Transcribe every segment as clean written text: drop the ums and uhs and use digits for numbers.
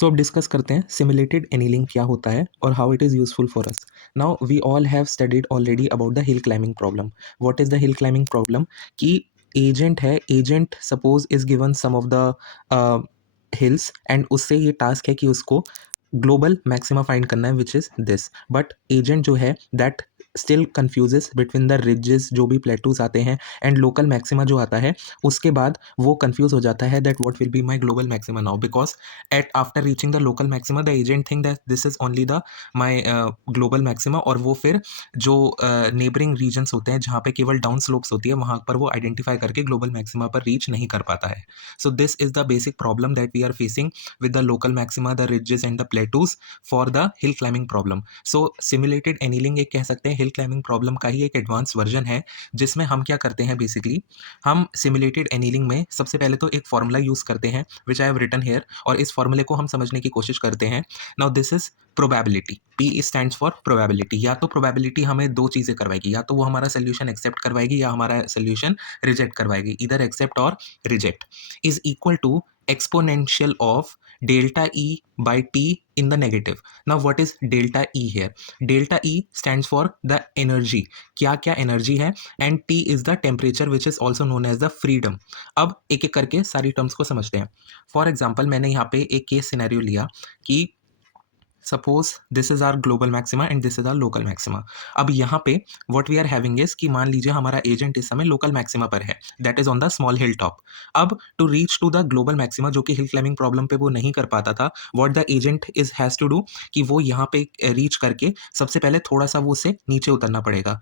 सो अब डिस्कस करते हैं सिमुलेटेड एनीलिंग क्या होता है और how it is useful for us. Now we all have studied already about the hill climbing problem. What is the hill climbing problem? कि agent है, agent suppose is given some of the hills and उससे ये task है कि उसको global maxima find करना है which is this. But agent जो है that still confuses between the ridges जो भी प्लेटूज आते हैं एंड लोकल मैक्सिमा जो आता है. उसके बाद वो कंफ्यूज हो जाता है that what will be my global maxima now, because at after reaching the local maxima the agent think that this is only the my global maxima, और वो फिर जो नेबरिंग रीजन्स होते हैं जहाँ पे केवल डाउन स्लोप्स होती है वहाँ पर वो आइडेंटिफाई करके ग्लोबल मैक्सिमा पर रीच नहीं कर पाता है. So this is the basic problem that we are facing with the local maxima, the ridges and the plateaus for the hill climbing problem. So simulated annealing एक कह सकते हैं हिल क्लाइंबिंग प्रॉब्लम का ही एक एडवांस वर्जन है, जिसमें हम क्या करते हैं बेसिकली हम सिमुलेटेड एनीलिंग में सबसे पहले तो एक फॉर्मूला यूज़ करते हैं विच आई हैव रिटन हेयर, और इस फॉर्मूले को हम समझने की कोशिश करते हैं. Now this is probability. P stands for probability. या तो प्रोबेबिलिटी हमें दो चीज़ें करवाएगी, या तो वो हमारा सोल्यूशन एक्सेप्ट करवाएगी या हमारा सोल्यूशन रिजेक्ट करवाएगी. इधर एक्सेप्ट और reject is equal to exponential of delta E by T in the negative. Now what is delta E here? Delta E stands for the energy. क्या क्या energy है, and T is the temperature which is also known as the freedom. अब एक एक करके सारी terms को समझते हैं. फॉर एग्जाम्पल मैंने यहाँ पे एक केस सिनेरियो लिया कि suppose this is our global maxima and this is our local maxima. अब यहाँ पे what we are having is कि मान लीजिए हमारा एजेंट इस समय लोकल मैक्सिमा पर है, that is on the small hill top. अब to reach to the global maxima जो कि हिल क्लाइंबिंग प्रॉब्लम पे वो नहीं कर पाता था, what the agent is has to do कि वो यहाँ पे रीच करके सबसे पहले थोड़ा सा वो उससे नीचे उतरना पड़ेगा.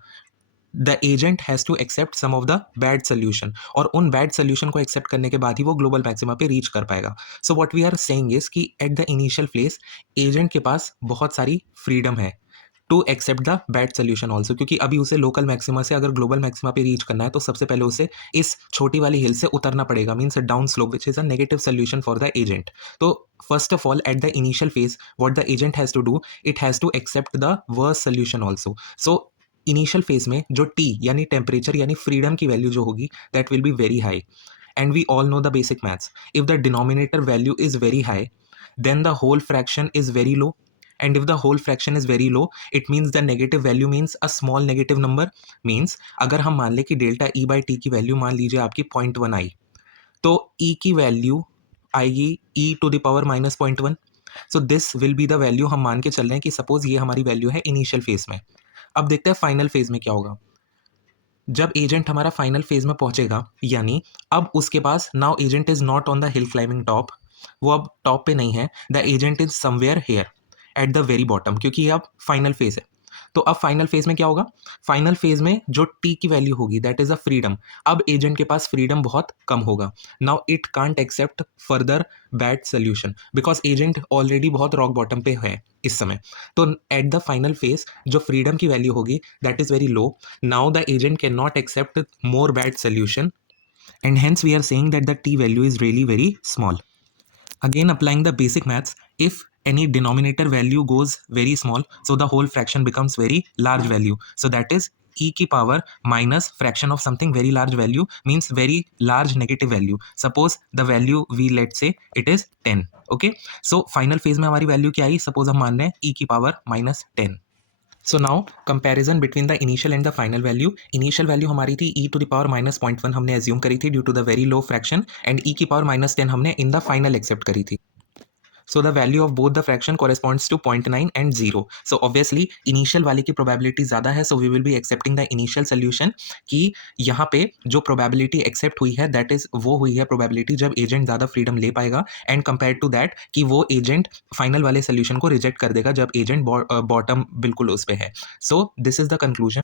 The agent has to accept some of the bad solution, और उन बैड सोल्यूशन को एक्सेप्ट करने के बाद ही वो ग्लोबल मैक्सिमा पे रीच कर पाएगा. So what we are saying is कि at the initial place agent के पास बहुत सारी फ्रीडम है to accept the bad solution also, क्योंकि अभी उसे लोकल मैक्सिमा से अगर ग्लोबल मैक्सिमा पे रीच करना है तो सबसे पहले उसे इस छोटी वाली हिल से उतरना पड़ेगा, means down slope which is a negative solution for the agent. तो first of all at the initial phase what the agent has to do, it has to accept the worst solution also. So initial phase में जो T यानी temperature यानी freedom की value जो होगी that will be very high. And we all know the basic maths. If the denominator value is very high then the whole fraction is very low, and if the whole fraction is very low it means the negative value means a small negative number. means अगर हम मान लें कि delta E by T की value मान लीजिए आपकी 0.1 आई, तो ई की वैल्यू आएगी E to the power minus 0.1. So this will be the value हम मान के चल रहे हैं कि सपोज ये हमारी वैल्यू है इनिशियल फेज में. अब देखते हैं फाइनल फेज में क्या होगा. जब एजेंट हमारा फाइनल फेज में पहुंचेगा, यानी अब उसके पास now agent is not on the hill climbing top, वो अब टॉप पे नहीं है, the agent is somewhere here at the very bottom, क्योंकि ये अब फाइनल फेज है. तो अब फाइनल फेज में क्या होगा, फाइनल फेज में जो टी की वैल्यू होगी दैट इज अ फ्रीडम. अब एजेंट के पास फ्रीडम बहुत कम होगा. Now it can't accept further bad solution because agent already बहुत रॉक बॉटम पे है इस समय. तो एट द फाइनल फेज जो फ्रीडम की वैल्यू होगी that is very low. Now the agent can not accept more bad solution, and hence we are saying that the t value is really very small. Again applying the basic maths, if any denominator value goes very small, so the whole fraction becomes very large value. So that is e की power minus fraction of something very large value means very large negative value. Suppose the value we let's say it is 10. Okay, so final phase में हमारी value क्या आई, suppose हम मान रहे हैं e की power minus 10. So now comparison between the initial and the final value. Initial value हमारी थी E to the power minus 0.1 हमने एज्यूम करी थी due to the very low fraction, and E की पावर माइनस 10 हमने in the final accept करी थी. So the value of both the fraction corresponds to 0.9 and 0. So obviously initial वाले की probability ज़्यादा है, so we will be accepting the initial solution. कि यहाँ पे जो प्रोबेबिलिटी एक्सेप्ट हुई है दैट इज वो हुई है प्रोबेबिलिटी जब एजेंट ज़्यादा फ्रीडम ले पाएगा, एंड कंपेयर टू दैट कि वो एजेंट फाइनल वाले सोल्यूशन को रिजेक्ट कर देगा जब एजेंट बॉटम बिल्कुल उस पर है. So this is the conclusion.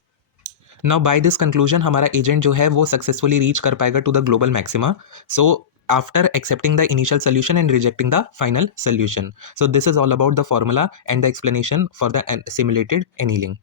Now by this conclusion हमारा एजेंट जो है वो सक्सेसफुली रीच कर पाएगा to the global maxima. So after accepting the initial solution and rejecting the final solution. So this is all about the formula and the explanation for the simulated annealing.